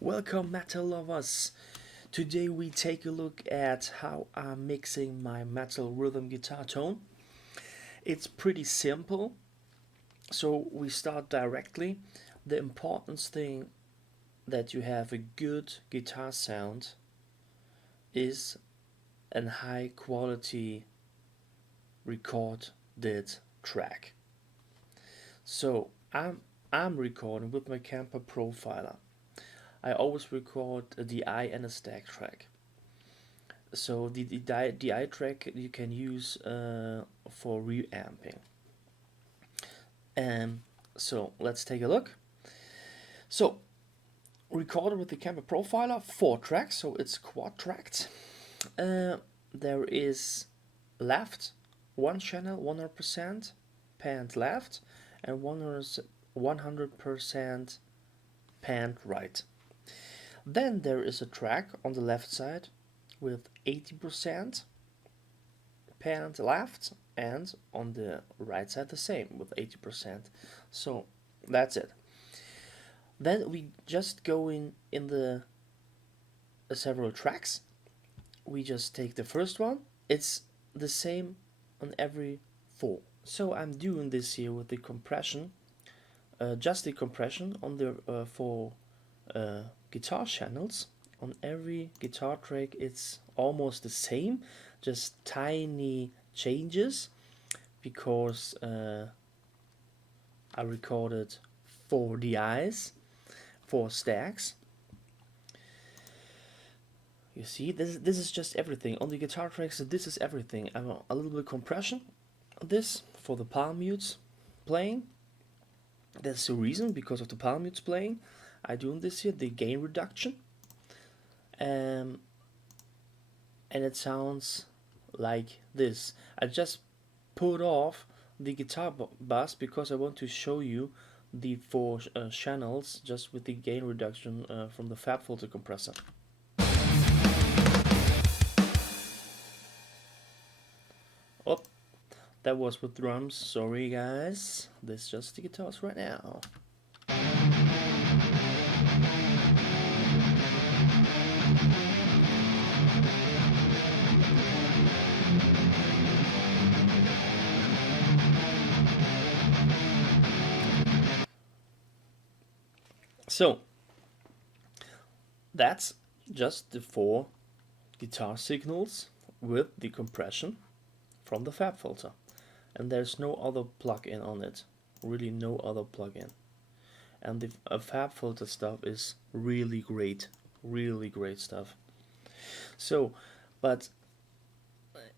Welcome metal lovers! Today we take a look at how I'm mixing my metal rhythm guitar tone. It's pretty simple, so we start directly. The important thing that you have a good guitar sound is a high quality recorded track. So I'm recording with my Camper Profiler. I always record a DI and a stack track. So the DI track you can use for reamping. So let's take a look. So recorded with the Camper Profiler, 4 tracks, so it's quad tracked. There is left, one channel 100% panned left and 100% panned right. Then there is a track on the left side with 80% panned left, and on the right side the same with 80%. So that's it. Then we just go in the several tracks. We just take the first one. It's the same on every 4. So I'm doing this here with the compression, just the compression on the 4 guitar channels. On every guitar track it's almost the same, just tiny changes, because I recorded 4 DIs, 4 stacks. You see, this is just everything on the guitar tracks. This is everything. I have a little bit of compression on this for the palm mutes playing. That's the reason, because of the palm mutes playing. I doing this here, the gain reduction, and it sounds like this. I just put off the guitar bass because I want to show you the 4 channels just with the gain reduction from the FabFilter compressor. Oh, that was with drums. Sorry guys, this is just the guitars right now. So that's just the 4 guitar signals with the compression from the FabFilter, and there's no other plug-in on it, really no other plug-in. And the FabFilter stuff is really great stuff. So, but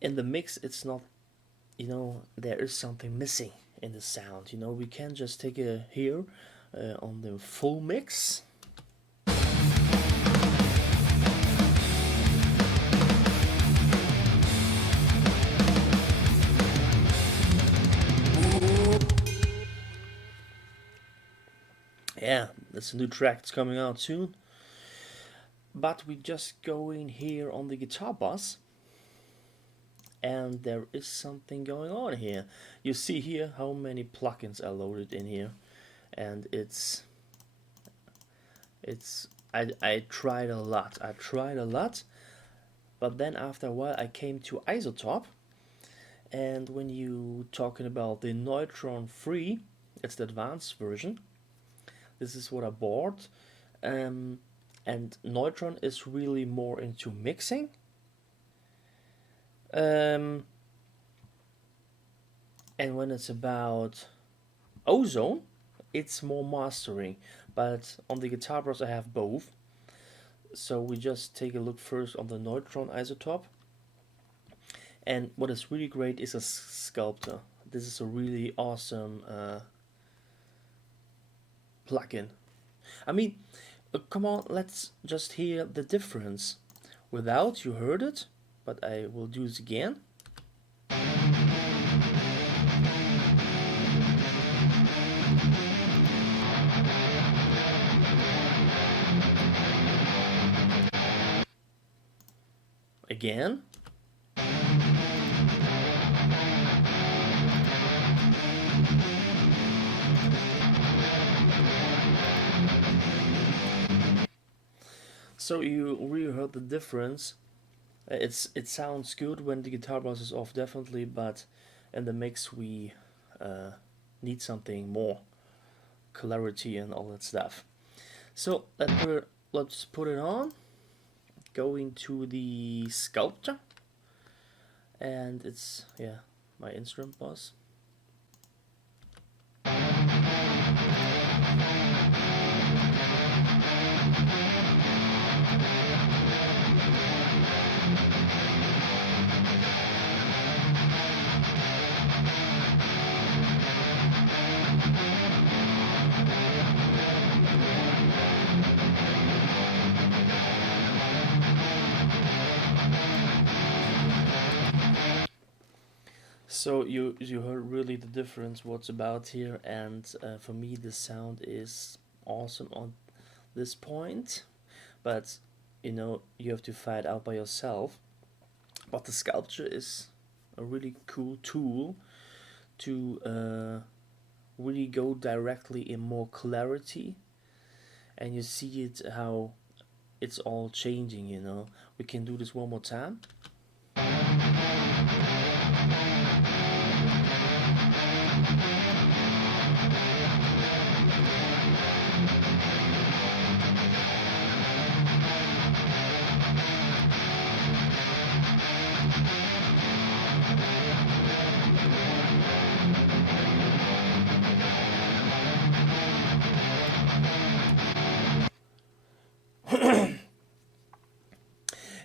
in the mix it's not, there is something missing in the sound. We can't just take a here on the full mix. Yeah, that's a new track that's coming out soon. But we just go in here on the guitar bass, and there is something going on here. You see here how many plugins are loaded in here, and I tried a lot. But then after a while I came to Izotope, and when you talking about the Neutron 3, it's the advanced version. This is what I bought, and Neutron is really more into mixing. And when it's about Ozone, it's more mastering. But on the guitar bros I have both. So we just take a look first on the Neutron Izotope. And what is really great is a Sculptor. This is a really awesome plugin. I mean, come on, let's just hear the difference. Without, you heard it, but I will do this again. Again. So you really heard the difference. It sounds good when the guitar bass is off, definitely, but in the mix we need something more clarity and all that stuff. So let's put it on. Going to the Sculptor, and it's my instrument bass. So you heard really the difference what's about here, and for me the sound is awesome on this point, but you have to find out by yourself. But the Sculpture is a really cool tool to really go directly in more clarity, and you see it how it's all changing. We can do this one more time.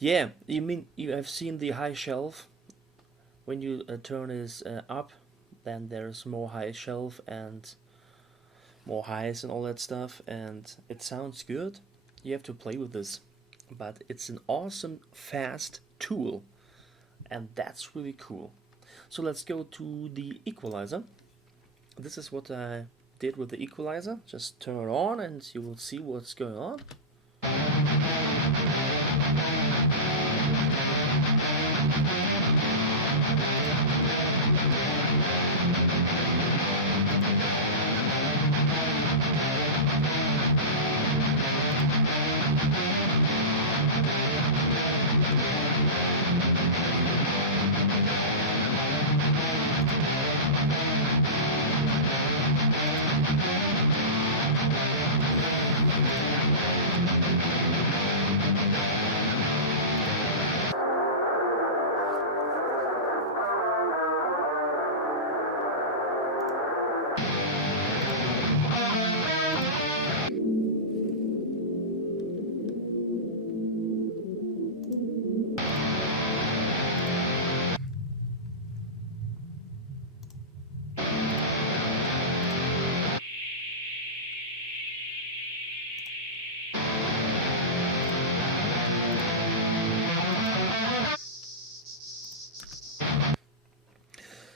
Yeah, you mean you have seen the high shelf? When you turn this up, then there's more high shelf and more highs and all that stuff, and it sounds good. You have to play with this, but it's an awesome fast tool, and that's really cool. So let's go to the equalizer. This is what I did with the equalizer. Just turn it on and you will see what's going on.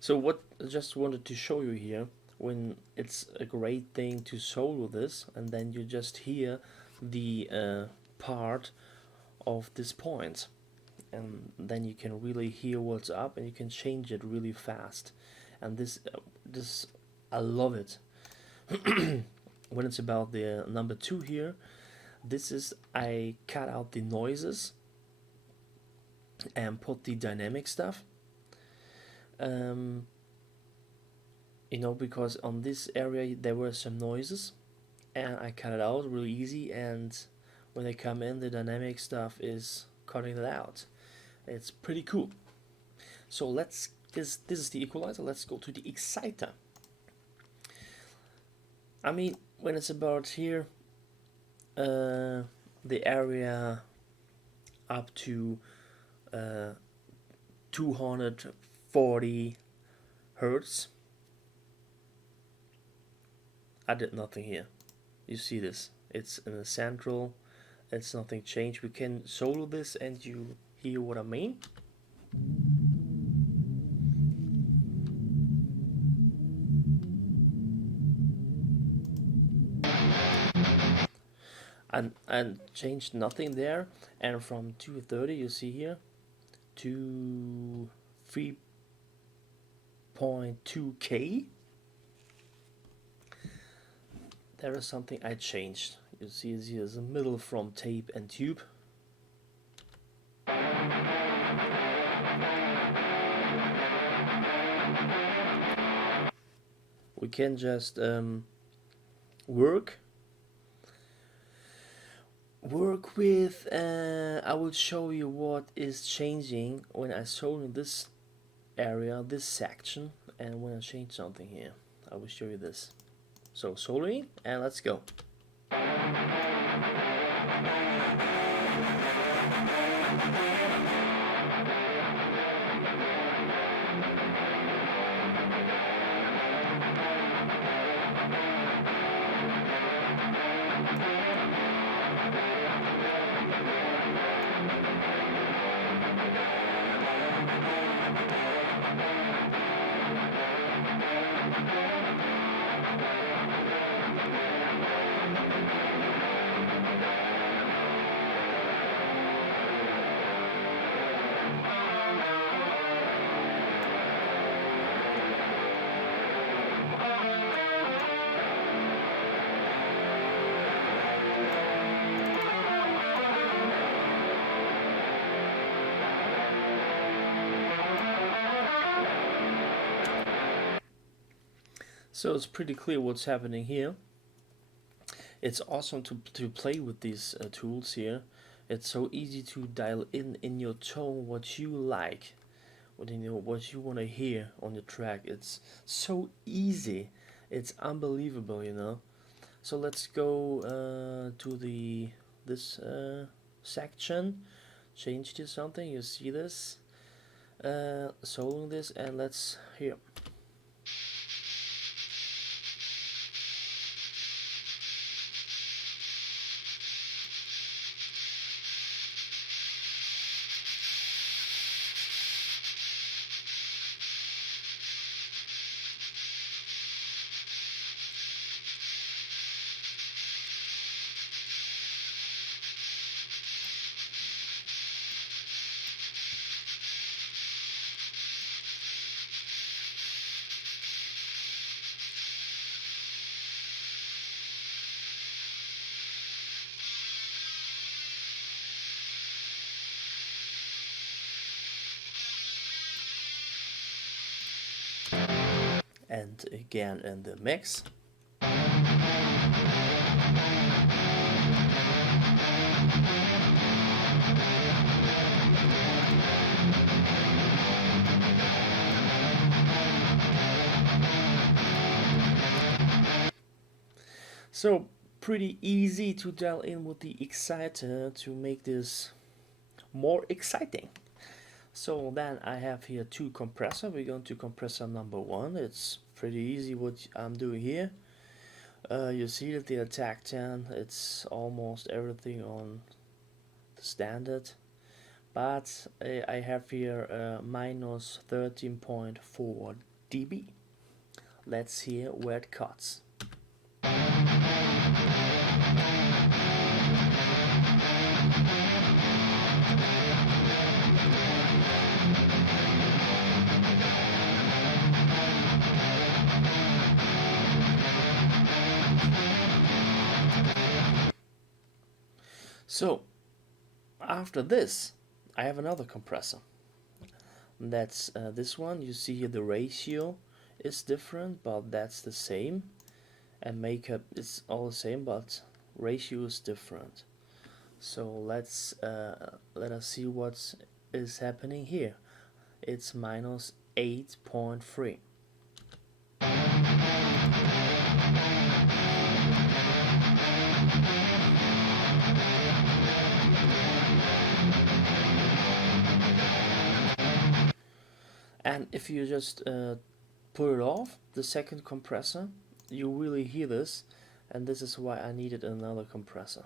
So what I just wanted to show you here, when it's a great thing to solo this, and then you just hear the part of this point, and then you can really hear what's up, and you can change it really fast. And this I love it. When it's about the number 2 here, this is I cut out the noises and put the dynamic stuff. Because on this area there were some noises, and I cut it out really easy, and when they come in, the dynamic stuff is cutting it out. It's pretty cool. So this is the equalizer. Let's go to the exciter. I mean, when it's about here, the area up to 240 hertz, I did nothing here. You see this, it's in the central, it's nothing changed. We can solo this and you hear what I mean. And changed nothing there, and from 230 you see here to 3.2K, there is something I changed. You see here's a middle from tape and tube. We can just work with, I will show you what is changing when I solder this area, this section, and when I change something here. I will show you this. So soldering, and let's go. So it's pretty clear what's happening here. It's awesome to play with these tools here. It's so easy to dial in your tone what you like, what you want to hear on your track. It's so easy. It's unbelievable, you know. So let's go to this section, change to something. You see this, soldering this, and let's here. And again in the mix. So pretty easy to dial in with the exciter to make this more exciting. So then I have here two compressor. We're going to compressor number 1. It's pretty easy what I'm doing here. You see that the attack 10, it's almost everything on the standard, but I have here minus 13.4 dB. Let's hear where it cuts. So after this I have another compressor. That's this one. You see here the ratio is different, but that's the same, and makeup is all the same, but ratio is different. So let's let us see what is happening here. It's minus 8.3. And if you just put it off, the second compressor, you really hear this, and this is why I needed another compressor.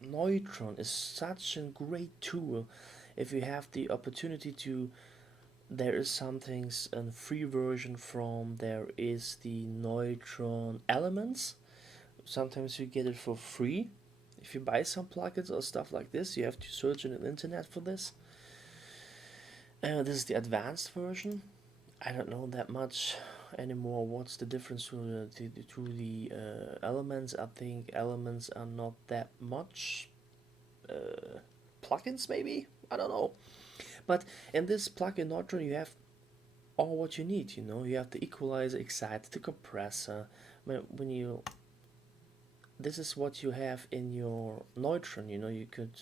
Neutron is such a great tool if you have the opportunity to there is something, a free version from, there is the Neutron Elements. Sometimes you get it for free. If you buy some plugins or stuff like this, you have to search in the internet for this. This is the advanced version. I don't know that much anymore. What's the difference to the elements? I think elements are not that much. Plugins maybe? I don't know. But in this plugin Neutron, you have all what you need. You know, you have the equalizer, exciter, the compressor. When you, this is what you have in your Neutron. You know, you could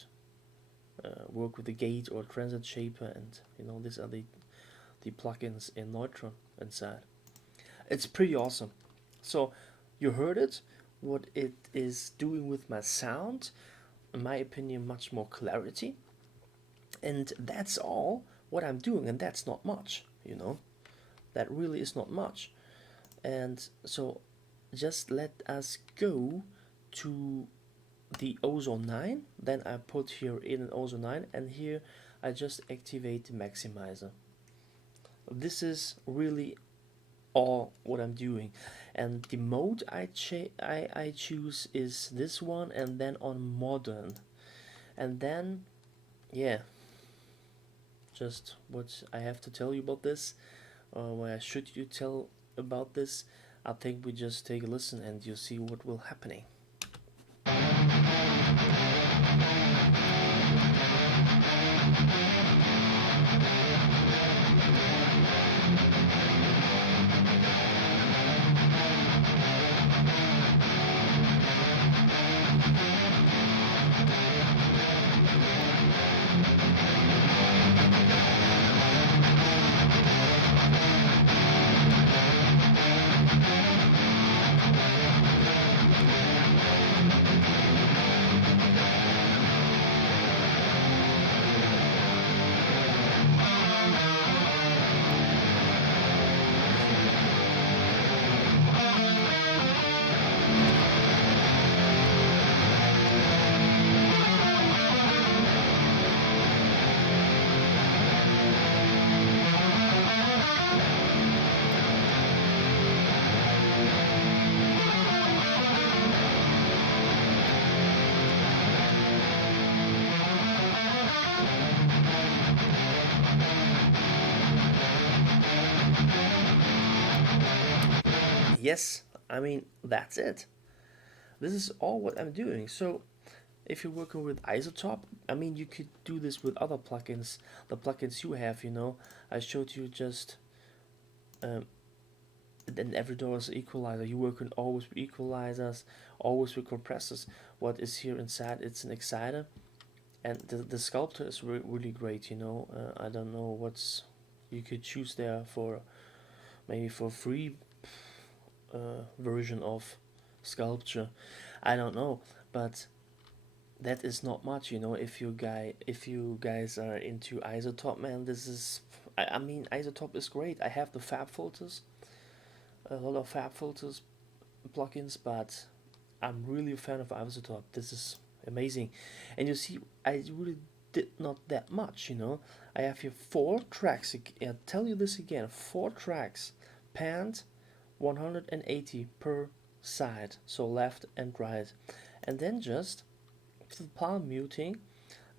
work with the gate or transit shaper, and you know, these are the plugins in Neutron inside. It's pretty awesome. So you heard it, what it is doing with my sound. In my opinion, much more clarity. And that's all what I'm doing, and that's not much, you know. That really is not much. And so just let us go to the Ozone 9. Then I put here in an Ozone 9, and here I just activate the maximizer. This is really all what I'm doing, and the mode I choose is this one, and then on modern, and then yeah, just what I have to tell you about this, what should you tell about this. I think we just take a listen and you see what will happening. Yes, I mean, that's it. This is all what I'm doing. So if you're working with Izotope, I mean, you could do this with other plugins, the plugins you have, you know. I showed you just then every door is equalizer. You work with always with equalizers, always with compressors. What is here inside, it's an exciter, and the Sculptor is really great, you know. I don't know what's you could choose there for, maybe for free version of Sculptor, I don't know, but that is not much, you know. If you guys are into Izotope, man, this is, I mean, Izotope is great. I have the FabFilters, a lot of FabFilters plugins, but I'm really a fan of Izotope. This is amazing. And you see, I really did not that much, you know. I have here 4 tracks. I'll tell you this again, 4 tracks, panned 180 per side, so left and right, and then just to the palm muting,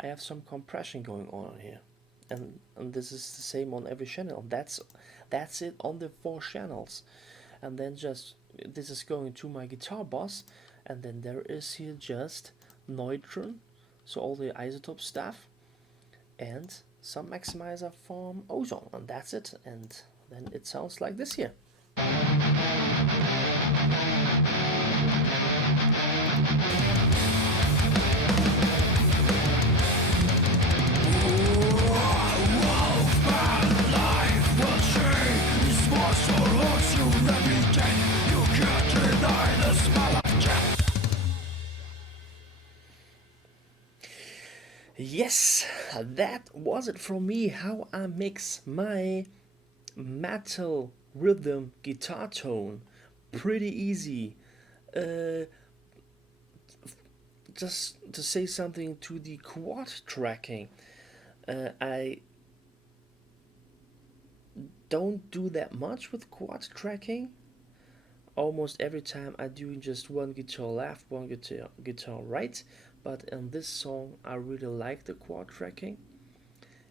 I have some compression going on here, and this is the same on every channel. That's it on the 4 channels, and then just this is going to my guitar boss, and then there is here just Neutron, so all the Izotope stuff, and some maximizer from Ozone, and that's it. And then it sounds like this here. Yes, that was it from me, how I mix my metal rhythm guitar tone. Pretty easy. Just to say something to the quad tracking, I don't do that much with quad tracking. Almost every time I do just one guitar left, one guitar right, but in this song I really like the quad tracking,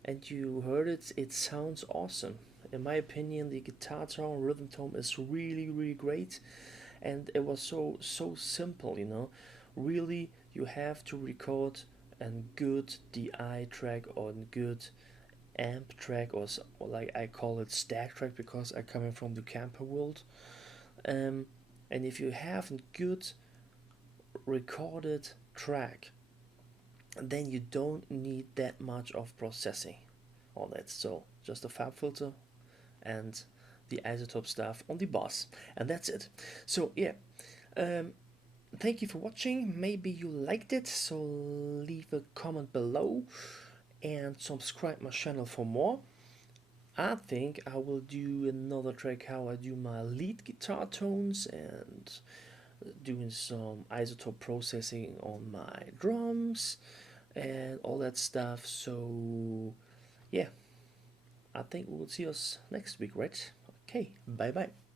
and you heard it, it sounds awesome. In my opinion, the guitar tone, rhythm tone is really great, and it was so simple, you know. Really, you have to record a good DI track or a good amp track, or like I call it stack track because I come in from the camper world. Um, and if you have a good recorded track, then you don't need that much of processing. All that, so just a FabFilter and the isotope stuff on the boss, and that's it. So yeah, um, thank you for watching. Maybe you liked it, so leave a comment below and subscribe my channel for more. I think I will do another track how I do my lead guitar tones and doing some isotope processing on my drums and all that stuff. So yeah, I think we'll see us next week, right? Okay, bye bye.